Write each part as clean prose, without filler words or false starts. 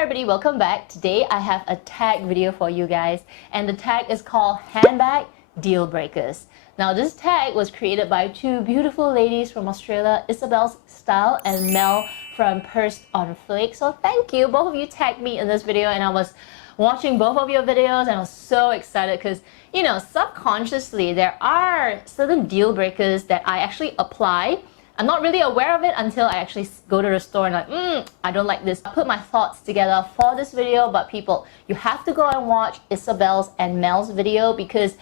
Hi everybody, welcome back. Today I have a tag video for you guys, and the tag is called Handbag Deal Breakers. Now this tag was created by two beautiful ladies from Australia, Isabelle's Style and Mel from Purseonfleek. So thank you, both of you tagged me in this video, and I was watching both of your videos and I was so excited because, you know, subconsciously there are certain deal breakers that I actually apply. I'm not really aware of it until I actually go to the store and like, I don't like this. I put my thoughts together for this video, but people, you have to go and watch Isabelle's and Mel's video because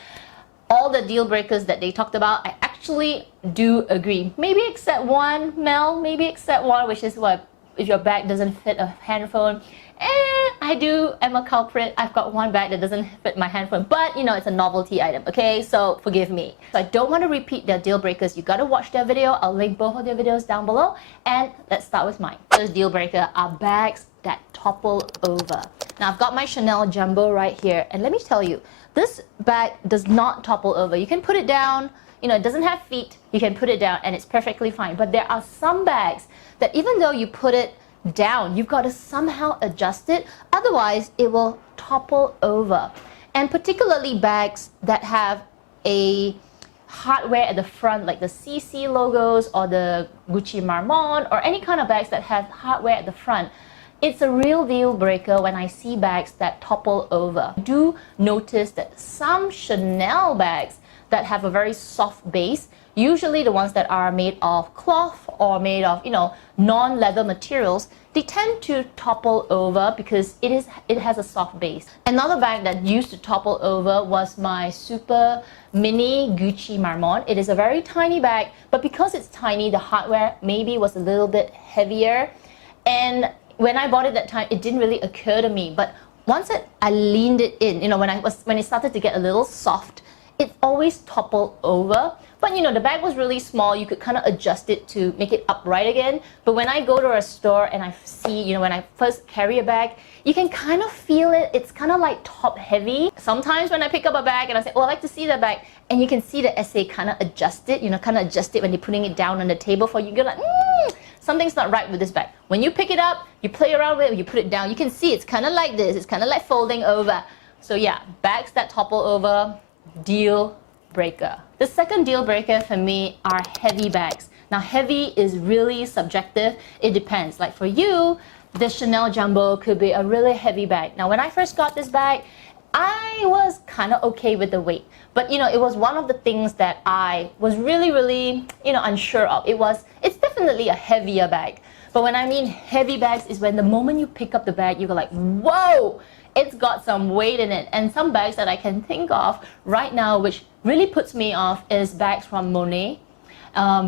all the deal breakers that they talked about, I actually do agree. Maybe except one, Mel, maybe except one, which is what, if your bag doesn't fit a handphone. I'm a culprit. I've got one bag that doesn't fit my handphone, but you know, it's a novelty item, okay? So forgive me. So I don't want to repeat their deal breakers. You gotta watch their video. I'll link both of their videos down below. And let's start with mine. First deal breaker are bags that topple over. Now I've got my Chanel Jumbo right here, and let me tell you, this bag does not topple over. You can put it down, you know, it doesn't have feet. You can put it down and it's perfectly fine. But there are some bags that even though you put it down, you've got to somehow adjust it, otherwise it will topple over. And particularly bags that have a hardware at the front, like the CC logos or the Gucci Marmont, or any kind of bags that have hardware at the front, it's a real deal breaker when I see bags that topple over. I do notice that some Chanel bags that have a very soft base, usually the ones that are made of cloth or made of, you know, non-leather materials, they tend to topple over because it has a soft base. Another bag that used to topple over was my super mini Gucci Marmont. It is a very tiny bag, but because it's tiny, the hardware maybe was a little bit heavier. And when I bought it that time, it didn't really occur to me. But once I leaned it in, you know, when it started to get a little soft, it always toppled over. But you know, the bag was really small, you could kind of adjust it to make it upright again. But when I go to a store and I see, you know, when I first carry a bag, you can kind of feel it. It's kind of like top heavy. Sometimes when I pick up a bag and I say, oh, I like to see that bag, and you can see the SA kind of adjust it, you know, kind of adjust it when they're putting it down on the table for you. You're like, something's not right with this bag. When you pick it up, you play around with it, you put it down, you can see it's kind of like this. It's kind of like folding over. So yeah, bags that topple over, deal breaker. The second deal breaker for me are heavy bags. Now heavy is really subjective. It depends. Like for you, the Chanel Jumbo could be a really heavy bag. Now when I first got this bag, I was kind of okay with the weight. But you know, it was one of the things that I was really, you know, unsure of. It's definitely a heavier bag. But when I mean heavy bags is when the moment you pick up the bag, you go like, whoa! It's got some weight in it. And some bags that I can think of right now which really puts me off is bags from Maurer,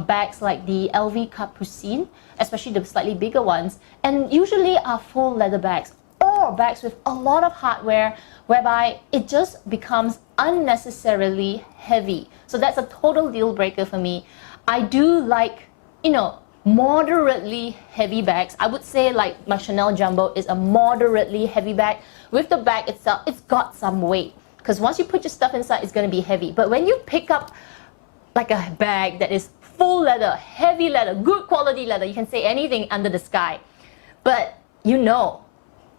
bags like the LV Capucine, especially the slightly bigger ones, and usually are full leather bags or bags with a lot of hardware whereby it just becomes unnecessarily heavy. So that's a total deal breaker for me. I do like, you know, moderately heavy bags. I would say like my Chanel Jumbo is a moderately heavy bag. With the bag itself, it's got some weight because once you put your stuff inside, it's going to be heavy. But when you pick up like a bag that is full leather, heavy leather, good quality leather, you can say anything under the sky, but you know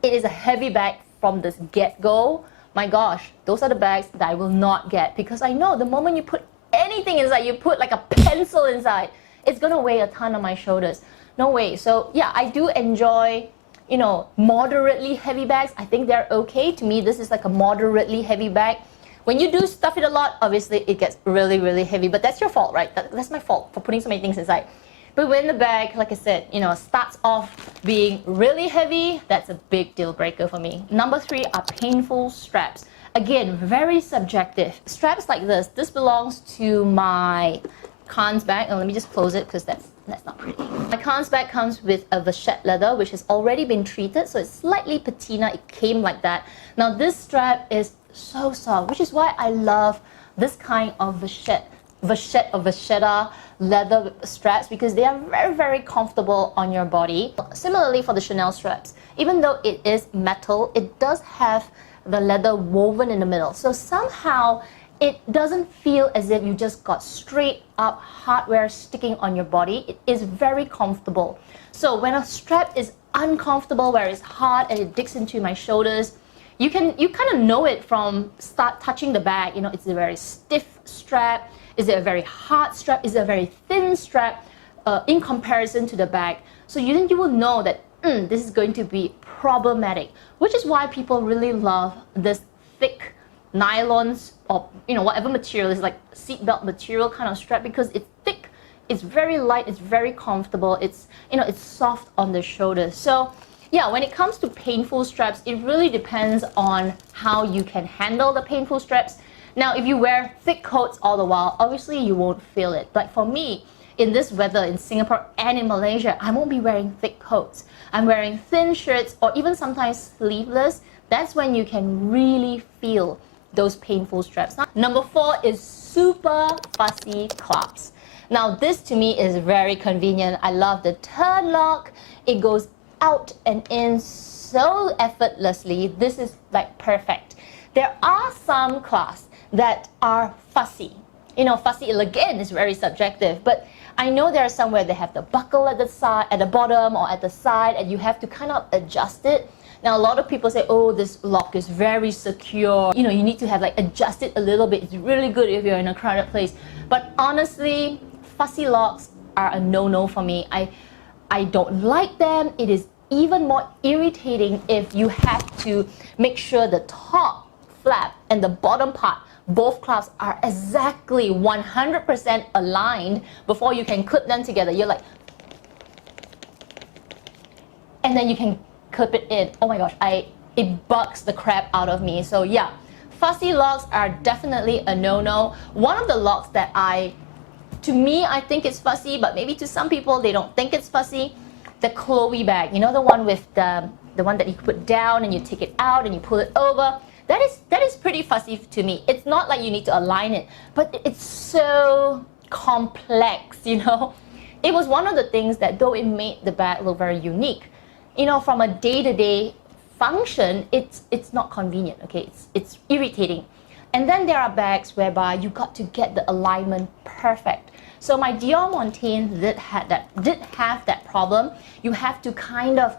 it is a heavy bag from the get-go. My gosh, those are the bags that I will not get because I know the moment you put anything inside, you put like a pencil inside, it's gonna weigh a ton on my shoulders. No way. So yeah, I do enjoy, you know, moderately heavy bags. I think they're okay. To me, this is like a moderately heavy bag. When you do stuff it a lot, obviously it gets really heavy, but that's your fault, right? That's my fault for putting so many things inside. But when the bag, like I said, you know, starts off being really heavy, that's a big deal breaker for me. Number 3 are painful straps. Again, very subjective. Straps like this belongs to my Cons bag. Oh, let me just close it because that's not pretty. My Cons bag comes with a vachette leather which has already been treated, so it's slightly patina. It came like that. Now this strap is so soft, which is why I love this kind of vachette or vachetta leather straps because they are very comfortable on your body. Similarly for the Chanel straps, even though it is metal, it does have the leather woven in the middle. So somehow it doesn't feel as if you just got straight up hardware sticking on your body. It is very comfortable. So when a strap is uncomfortable, where it's hard and it digs into my shoulders. You kind of know it from start touching the bag. You know, it's a very stiff strap. Is it a very hard strap? Is it a very thin strap in comparison to the bag? So you will know that this is going to be problematic, which is why people really love this thick nylons or whatever material is like seatbelt material kind of strap, because it's thick, it's very light, it's very comfortable, it's it's soft on the shoulders. So yeah, when it comes to painful straps, it really depends on how you can handle the painful straps. Now, if you wear thick coats all the while, obviously you won't feel it. But for me, in this weather in Singapore and in Malaysia, I won't be wearing thick coats. I'm wearing thin shirts or even sometimes sleeveless. That's when you can really feel those painful straps. Number 4 is super fussy clasps. Now, this to me is very convenient. I love the turn lock. It goes out and in so effortlessly. This is like perfect. There are some clasps that are fussy. Fussy again is very subjective, but I know there are some where they have the buckle at the side, at the bottom or at the side, and you have to kind of adjust it. Now, a lot of people say, oh, this lock is very secure. You need to have adjust it a little bit. It's really good if you're in a crowded place. But honestly, fussy locks are a no-no for me. I don't like them. It is even more irritating if you have to make sure the top flap and the bottom part, both clasps are exactly 100% aligned before you can clip them together. You're like, and then you can clip it in. Oh my gosh, it bugs the crap out of me. So yeah, fussy locks are definitely a no-no. One of the locks that to me, I think it's fussy, but maybe to some people, they don't think it's fussy. The Chloe bag, the one with the one that you put down and you take it out and you pull it over. That is pretty fussy to me. It's not like you need to align it, but it's so complex, It was one of the things that, though it made the bag look very unique, from a day-to-day function, it's not convenient, okay? It's irritating. And then there are bags whereby you got to get the alignment perfect. So my Dior Montaigne did have that problem. You have to kind of,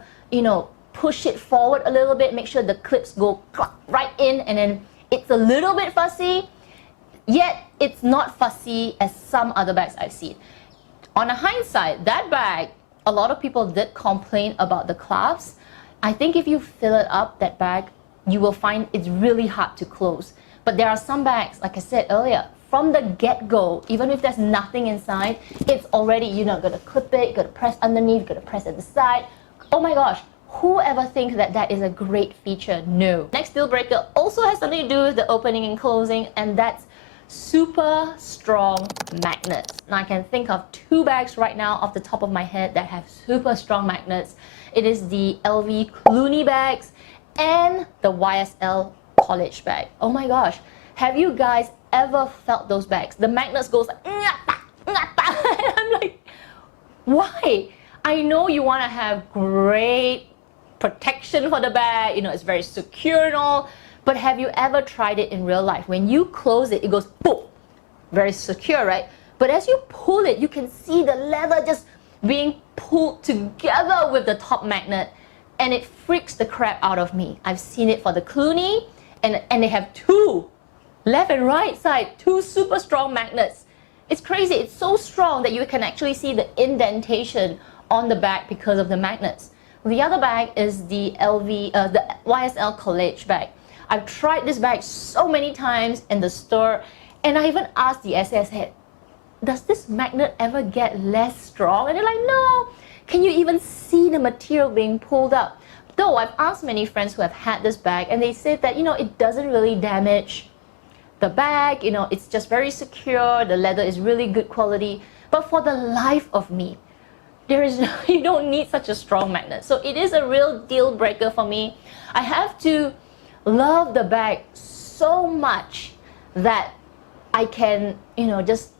push it forward a little bit, make sure the clips go right in, and then it's a little bit fussy, yet it's not fussy as some other bags I've seen. On a hindsight, that bag, a lot of people did complain about the clasps. I think if you fill it up, that bag, you will find it's really hard to close. But there are some bags, like I said earlier, from the get-go, even if there's nothing inside, it's already, gonna clip it, you gotta press underneath, you gotta press at the side. Oh my gosh, whoever thinks that is a great feature? No. Next deal breaker also has something to do with the opening and closing, and that's super strong magnets. Now, I can think of 2 bags right now off the top of my head that have super strong magnets. It is the LV Clooney bags and the YSL college bag. Oh my gosh, have you guys ever felt those bags? The magnets goes like, and I'm like, why? I know you want to have great protection for the bag, it's very secure and all, but have you ever tried it in real life? When you close it, it goes boom, very secure, right? But as you pull it, you can see the leather just being pulled together with the top magnet, and it freaks the crap out of me. I've seen it for the Clooney, and they have 2 left and right side, 2 super strong magnets. It's crazy. It's so strong that you can actually see the indentation on the bag because of the magnets. The other bag is the the YSL college bag. I've tried this bag so many times in the store, and I even asked the SAS head, does this magnet ever get less strong? And they're like, no. Can you even see the material being pulled up? Though I've asked many friends who have had this bag, and they said that, it doesn't really damage the bag, it's just very secure, the leather is really good quality. But for the life of me, you don't need such a strong magnet. So it is a real deal breaker for me. I have to love the bag so much that I can, just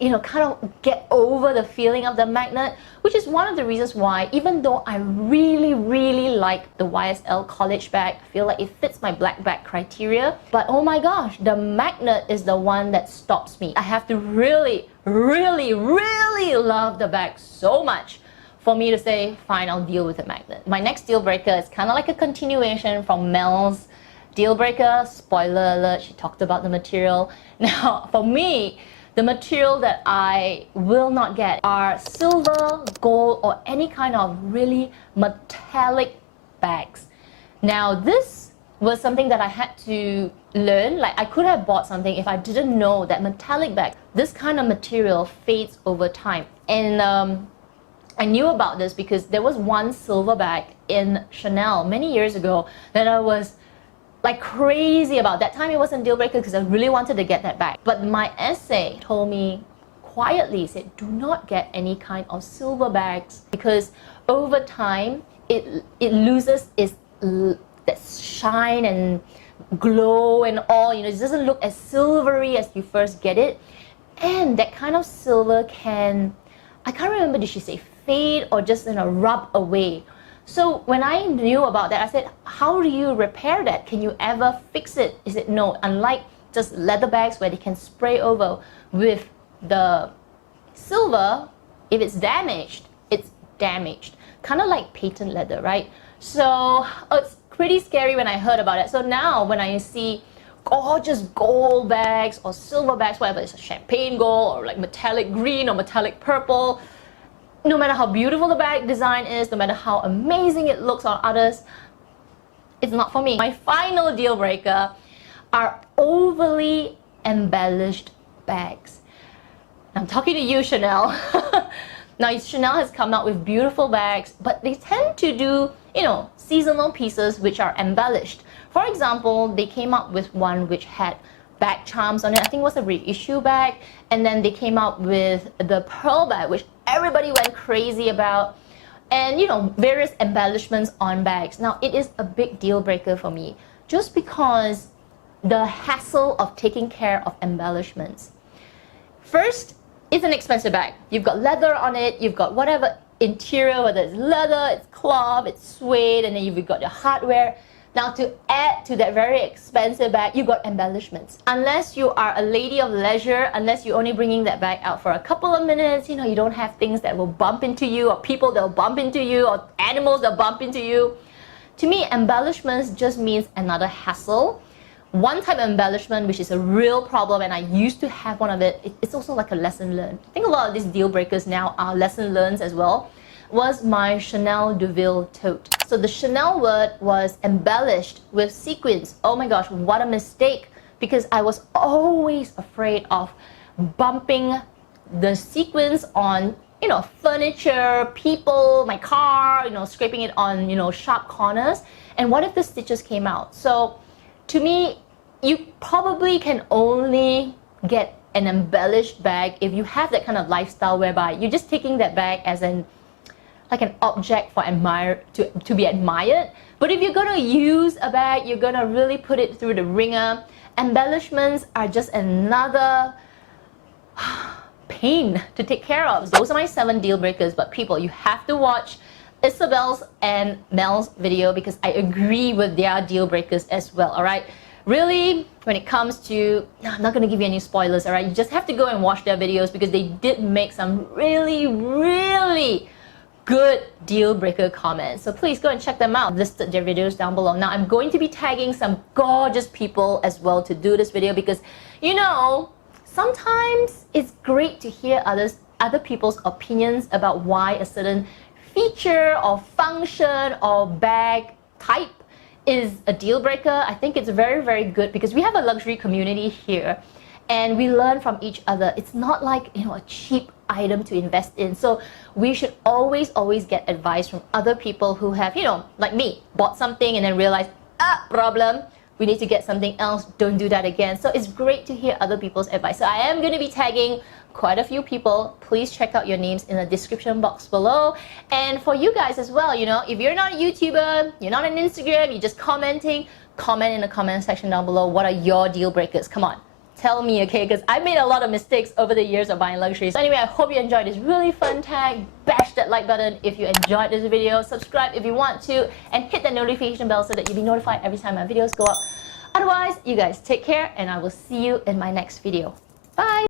kind of get over the feeling of the magnet, which is one of the reasons why, even though I really, really like the YSL college bag, I feel like it fits my black bag criteria, but oh my gosh, the magnet is the one that stops me. I have to really, really, really love the bag so much for me to say, fine, I'll deal with a magnet. My next deal breaker is kind of like a continuation from Mel's deal breaker. Spoiler alert, she talked about the material. Now, for me, the material that I will not get are silver, gold, or any kind of really metallic bags. Now, this was something that I had to learn. Like, I could have bought something if I didn't know that metallic bags, this kind of material fades over time. And I knew about this because there was one silver bag in Chanel many years ago that I was like crazy about. That time it wasn't a deal breaker because I really wanted to get that bag. But my essay told me quietly, said, do not get any kind of silver bags because over time it loses its that shine and glow and all, you know, it doesn't look as silvery as you first get it. And that kind of silver can, I can't remember, did she say fade or just, you know, rub away? So when I knew about that, I said, how do you repair that? Can you ever fix it? Is it no? Unlike just leather bags where they can spray over with the silver, if it's damaged, it's damaged. Kind of like patent leather, right? So it's pretty scary when I heard about it. So now when I see gorgeous gold bags or silver bags, whatever, it's a champagne gold or like metallic green or metallic purple, no matter how beautiful the bag design is, no matter how amazing it looks on others, it's not for me. My final deal breaker are overly embellished bags. I'm talking to you, Chanel. Now, Chanel has come out with beautiful bags, but they tend to do, you know, seasonal pieces which are embellished. For example, they came up with one which had bag charms on it. I think it was a reissue bag. And then they came out with the pearl bag, which everybody went crazy about. And, you know, various embellishments on bags. Now, it is a big deal breaker for me, just because the hassle of taking care of embellishments. First, it's an expensive bag. You've got leather on it, you've got whatever interior, whether it's leather, it's cloth, it's suede, and then you've got your hardware. Now, to add to that very expensive bag, you've got embellishments. Unless you are a lady of leisure, unless you're only bringing that bag out for a couple of minutes, you know, you don't have things that will bump into you, or people that will bump into you, or animals that bump into you. To me, embellishments just means another hassle. One type of embellishment, which is a real problem, and I used to have one of it, it's also like a lesson learned. I think a lot of these deal breakers now are lesson learned as well, was my Chanel Deville tote. So the Chanel word was embellished with sequins. Oh my gosh, what a mistake, because I was always afraid of bumping the sequins on, you know, furniture, people, my car, you know, scraping it on, you know, sharp corners. And what if the stitches came out? So to me, you probably can only get an embellished bag if you have that kind of lifestyle whereby you're just taking that bag as an object for to be admired. But if you're gonna use a bag, you're gonna really put it through the ringer. Embellishments are just another pain to take care of. Those are my 7 deal breakers, but people, you have to watch Isabelle's and Mel's video because I agree with their deal breakers as well, all right? Really, when it comes to, I'm not going to give you any spoilers, all right? You just have to go and watch their videos because they did make some really, really good deal breaker comments. So please go and check them out. I've listed their videos down below. Now, I'm going to be tagging some gorgeous people as well to do this video because, you know, sometimes it's great to hear other people's opinions about why a certain feature or function or bag type is a deal breaker. I think it's very, very good because we have a luxury community here and we learn from each other. It's not like, you know, a cheap item to invest in. So we should always get advice from other people who have, you know, like me, bought something and then realized, problem, we need to get something else, don't do that again. So it's great to hear other people's advice. So I am going to be tagging quite a few people. Please check out your names in the description box below. And for you guys as well, you know, if you're not a YouTuber, you're not on Instagram, you're just commenting, comment in the comment section down below. What are your deal breakers? Come on, tell me, okay? Because I made a lot of mistakes over the years of buying luxury. So anyway, I hope you enjoyed this really fun tag. Bash that like button if you enjoyed this video. Subscribe if you want to, and hit that notification bell so that you'll be notified every time my videos go up. Otherwise, you guys take care, and I will see you in my next video. Bye!